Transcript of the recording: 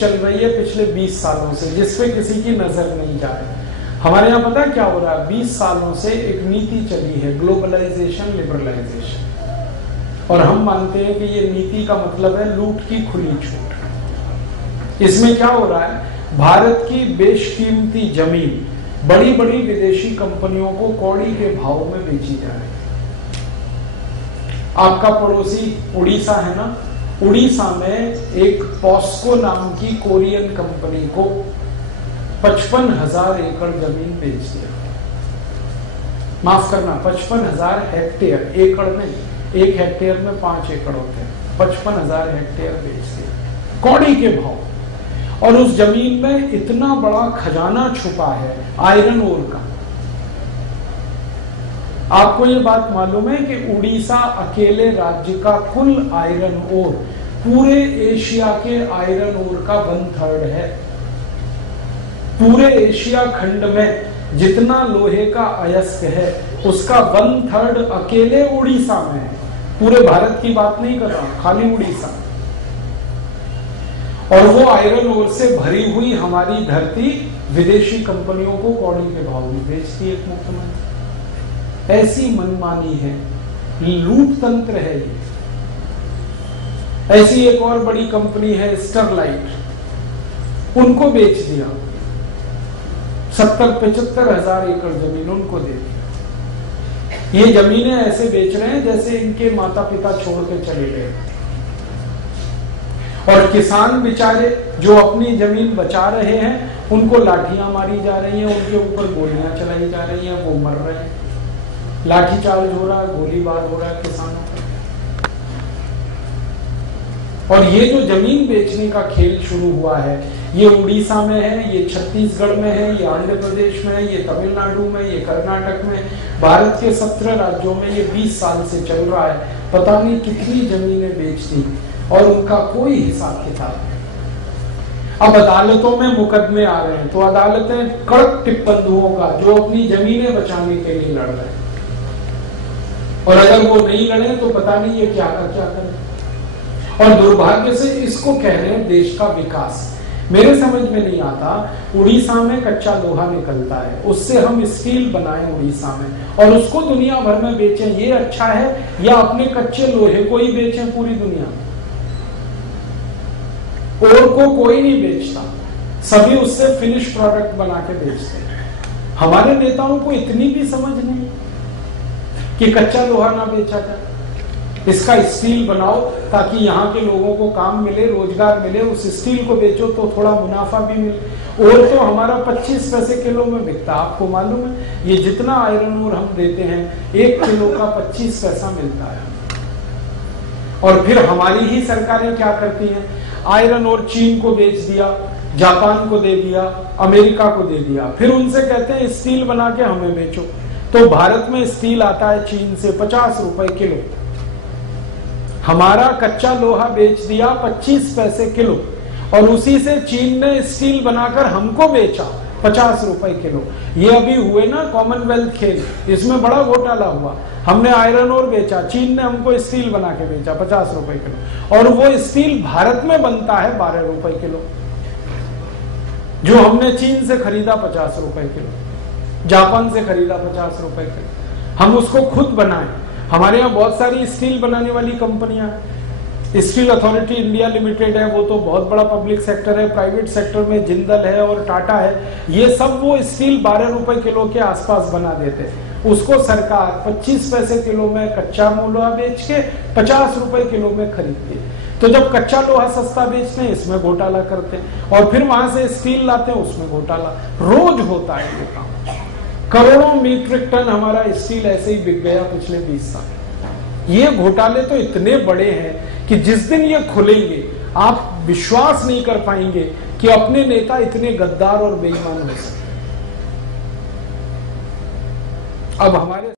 चल रही है पिछले 20 सालों से, जिसपे किसी की नजर नहीं जा रही। हमारे यहाँ पता क्या हो रहा है, 20 सालों से एक नीति चली है, ग्लोबलाइजेशन, लिबरलाइजेशन, और हम मानते हैं कि ये नीति का मतलब है लूट की खुली छूट। इसमें क्या हो रहा है, भारत की बेशकीमती जमीन बड़ी बड़ी विदेशी कंपनियों को कौड़ी के भाव में बेची जा रही है। आपका पड़ोसी उड़ीसा है ना, उड़ीसा में एक पॉस्को नाम की कोरियन कंपनी को 55,000 एकड़ जमीन बेच दिया। माफ करना, 55,000 हेक्टेयर, एकड़ नहीं, एक हेक्टेयर में 5 एकड़ होते हैं। 55,000 हेक्टेयर बेच दिया कौड़ी के भाव। और उस जमीन में इतना बड़ा खजाना छुपा है आयरन ओर का। आपको ये बात मालूम है कि उड़ीसा अकेले राज्य का कुल आयरन ओर पूरे एशिया के आयरन ओर का 1/3 है। पूरे एशिया खंड में जितना लोहे का अयस्क है उसका 1/3 अकेले उड़ीसा में है। पूरे भारत की बात नहीं कर रहा, खाली उड़ीसा। और वो आयरन ओर से भरी हुई हमारी धरती विदेशी कंपनियों को कौड़ी के भाव में बेचती है एक मुख्यमंत्री। ऐसी मनमानी है, लूट तंत्र है ये। ऐसी एक और बड़ी कंपनी है स्टरलाइट, उनको बेच दिया, 70-75 हजार एकड़ जमीन उनको दे दी। ये जमीनें ऐसे बेच रहे हैं जैसे इनके माता पिता छोड़ के चले गए। और किसान बेचारे जो अपनी जमीन बचा रहे हैं उनको लाठियां मारी जा रही हैं, उनके ऊपर गोलियां चलाई जा रही हैं, वो मर रहे हैं। लाठीचार्ज हो रहा है, गोलीबार हो रहा है किसानों पर। और ये जो जमीन बेचने का खेल शुरू हुआ है, ये उड़ीसा में है, ये छत्तीसगढ़ में है, ये आंध्र प्रदेश में है, ये तमिलनाडु में, ये कर्नाटक में, भारत के 17 राज्यों में ये 20 साल से चल रहा है। पता नहीं कितनी जमीनें बेच दी और उनका कोई हिसाब किताब नहीं। अब अदालतों में मुकदमे आ रहे हैं तो अदालतें कड़क टिप्पणियों का जो अपनी जमीनें बचाने के लिए लड़ रहे हैं, और अगर वो नहीं लड़े तो पता नहीं ये क्या करें। और दुर्भाग्य से इसको कह रहे हैं देश का विकास। मेरे समझ में नहीं आता, उड़ीसा में कच्चा लोहा निकलता है, उससे हम स्टील बनाएं उड़ीसा में और उसको दुनिया भर में बेचें, ये अच्छा है, या अपने कच्चे लोहे को ही बेचें पूरी दुनिया में? और को कोई नहीं बेचता, सभी उससे फिनिश प्रोडक्ट बना के बेचते हैं। हमारे नेताओं को इतनी भी समझ नहीं कि कच्चा लोहा ना बेचा जाए, इसका स्टील बनाओ ताकि यहाँ के लोगों को काम मिले, रोजगार मिले, उस स्टील को बेचो तो थोड़ा मुनाफा भी मिले। और तो हमारा 25 पैसे किलो में बिकता, आपको मालूम है? ये जितना आयरन ओर हम देते हैं 1 किलो का 25 पैसा मिलता है। और फिर हमारी ही सरकारें क्या करती हैं, आयरन ओर चीन को बेच दिया, जापान को दे दिया, अमेरिका को दे दिया, फिर उनसे कहते हैं स्टील बना के हमें बेचो। तो भारत में स्टील आता है चीन से 50 रुपए किलो, हमारा कच्चा लोहा बेच दिया 25 पैसे किलो, और उसी से चीन ने स्टील बनाकर हमको बेचा 50 रुपए किलो। ये अभी हुए ना कॉमनवेल्थ खेल, इसमें बड़ा घोटाला हुआ। हमने आयरन ओर बेचा, चीन ने हमको स्टील बना के बेचा 50 रुपए किलो, और वो स्टील भारत में बनता है 12 रुपए किलो, जो हमने चीन से खरीदा 50 रुपए किलो, जापान से खरीदा 50 रुपए किलो। हम उसको खुद बनाएं। हमारे यहाँ बहुत सारी स्टील बनाने वाली कंपनियां, स्टील अथॉरिटी इंडिया लिमिटेड है, वो तो बहुत बड़ा पब्लिक सेक्टर है। प्राइवेट सेक्टर में जिंदल है और टाटा है, ये सब वो स्टील 12 रुपए किलो के आसपास बना देते हैं। उसको सरकार 25 पैसे किलो में कच्चा लोहा बेच के 50 रुपए किलो में खरीदती है। तो जब कच्चा लोहा सस्ता बेचते हैं इसमें घोटाला करते हैं, और फिर वहां से स्टील लाते हैं उसमें घोटाला। रोज होता है ये काम। करोड़ों मीट्रिक टन हमारा स्टील ऐसे ही बिक गया पिछले 20 साल। ये घोटाले तो इतने बड़े हैं कि जिस दिन ये खुलेंगे आप विश्वास नहीं कर पाएंगे कि अपने नेता इतने गद्दार और बेईमान हो सकते। अब हमारे